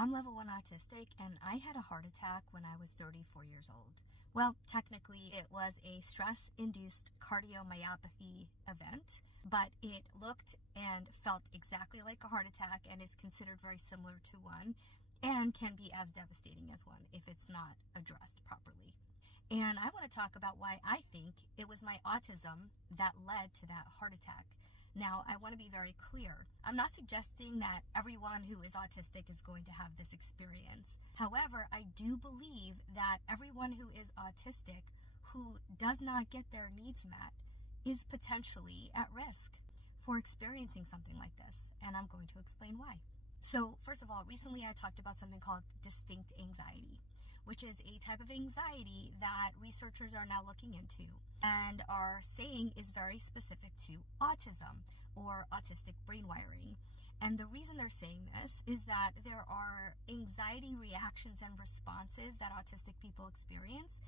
I'm level 1 autistic, and I had a heart attack when I was 34 years old. Well, technically, it was a stress-induced cardiomyopathy event, but it looked and felt exactly like a heart attack and is considered very similar to one and can be as devastating as one if it's not addressed properly. And I want to talk about why I think it was my autism that led to that heart attack. Now, I want to be very clear. I'm not suggesting that everyone who is autistic is going to have this experience. However, I do believe that everyone who is autistic who does not get their needs met is potentially at risk for experiencing something like this. And I'm going to explain why. So first of all, recently I talked about something called distinct anxiety, which is a type of anxiety that researchers are now looking into and are saying is very specific to autism or autistic brain wiring. And the reason they're saying this is that there are anxiety reactions and responses that autistic people experience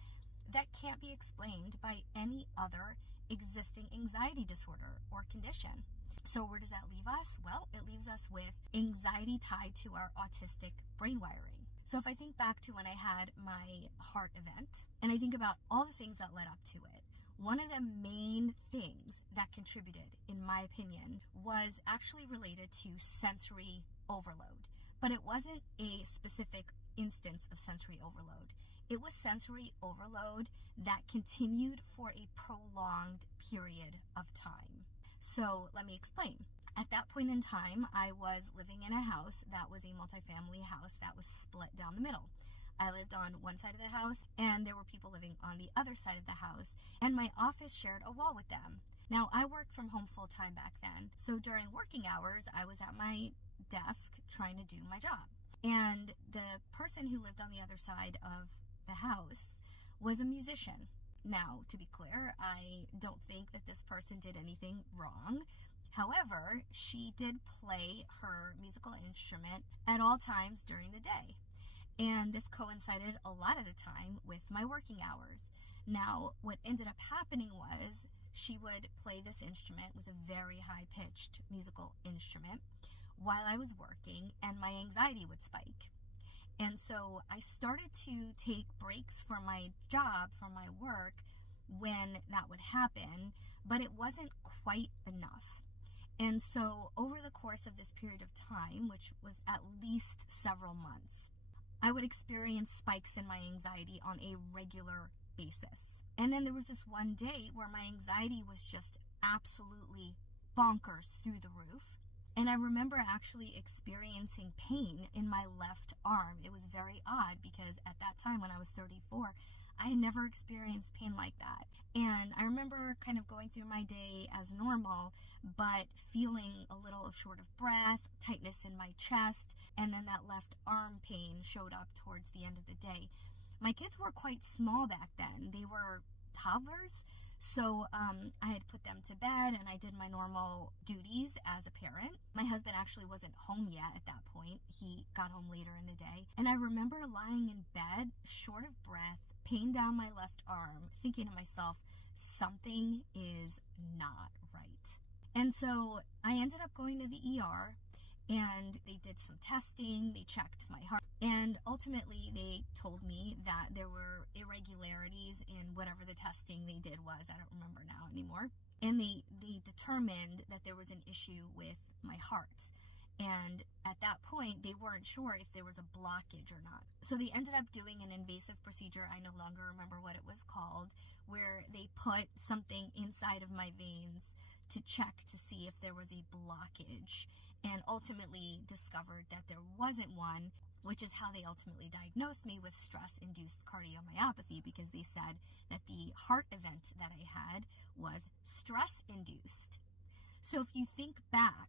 that can't be explained by any other existing anxiety disorder or condition. So where does that leave us? Well, it leaves us with anxiety tied to our autistic brain wiring. So if I think back to when I had my heart event, and I think about all the things that led up to it, one of the main things that contributed, in my opinion, was actually related to sensory overload. But it wasn't a specific instance of sensory overload. It was sensory overload that continued for a prolonged period of time. So let me explain. At that point in time, I was living in a house that was a multifamily house that was split down the middle. I lived on one side of the house and there were people living on the other side of the house, and my office shared a wall with them. Now, I worked from home full time back then, so during working hours, I was at my desk trying to do my job. And the person who lived on the other side of the house was a musician. Now, to be clear, I don't think that this person did anything wrong. However, she did play her musical instrument at all times during the day. And this coincided a lot of the time with my working hours. Now, what ended up happening was she would play this instrument. It was a very high-pitched musical instrument while I was working, and my anxiety would spike. And so I started to take breaks from my job, from my work, when that would happen, but it wasn't quite enough. And so over the course of this period of time, which was at least several months, I would experience spikes in my anxiety on a regular basis. And then there was this one day where my anxiety was just absolutely bonkers through the roof. And I remember actually experiencing pain in my left arm. It was very odd because at that time when I was 34, I had never experienced pain like that. And I remember kind of going through my day as normal, but feeling a little short of breath, tightness in my chest, and then that left arm pain showed up towards the end of the day. My kids were quite small back then. They were toddlers. So I had put them to bed and I did my normal duties as a parent. My husband actually wasn't home yet at that point. He got home later in the day. And I remember lying in bed, short of breath, pain down my left arm, thinking to myself, something is not right. And so I ended up going to the ER, and they did some testing, they checked my heart, and ultimately they told me that there were irregularities in whatever the testing they did was. I don't remember now anymore. And they determined that there was an issue with my heart. And at that point, they weren't sure if there was a blockage or not. So they ended up doing an invasive procedure, I no longer remember what it was called, where they put something inside of my veins to check to see if there was a blockage, and ultimately discovered that there wasn't one, which is how they ultimately diagnosed me with stress-induced cardiomyopathy, because they said that the heart event that I had was stress-induced. So if you think back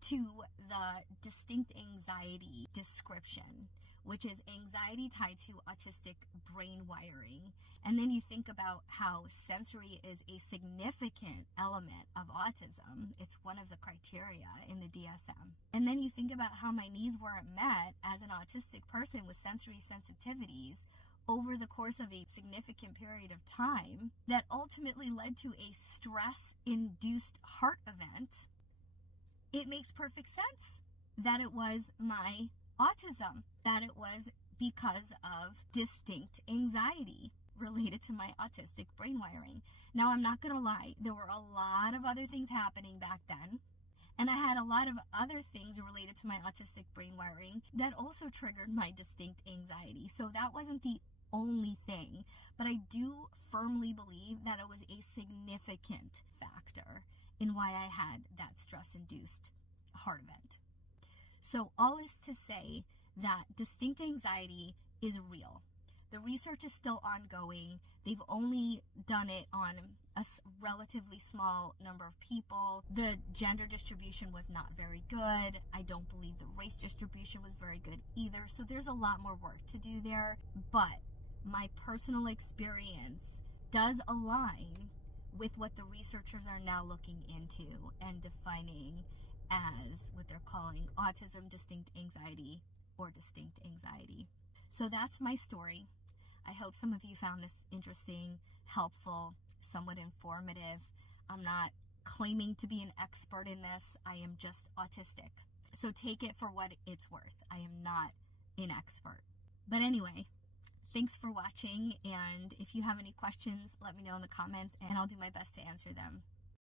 to the distinct anxiety description, which is anxiety tied to autistic brain wiring. And then you think about how sensory is a significant element of autism. It's one of the criteria in the DSM. And then you think about how my needs weren't met as an autistic person with sensory sensitivities over the course of a significant period of time that ultimately led to a stress-induced heart event. It makes perfect sense that it was my autism, that it was because of distinct anxiety related to my autistic brain wiring. Now, I'm not going to lie, there were a lot of other things happening back then, and I had a lot of other things related to my autistic brain wiring that also triggered my distinct anxiety. So that wasn't the only thing, but I do firmly believe that it was a significant factor in why I had that stress-induced heart event. So all is to say that distinct anxiety is real. The research is still ongoing. They've only done it on a relatively small number of people. The gender distribution was not very good. I don't believe the race distribution was very good either. So there's a lot more work to do there. But my personal experience does align with what the researchers are now looking into and defining as what they're calling autism distinct anxiety or distinct anxiety. So that's my story. I hope some of you found this interesting, helpful, somewhat informative. I'm not claiming to be an expert in this. I am just autistic. So take it for what it's worth. I am not an expert. But anyway, thanks for watching. And if you have any questions, let me know in the comments and I'll do my best to answer them.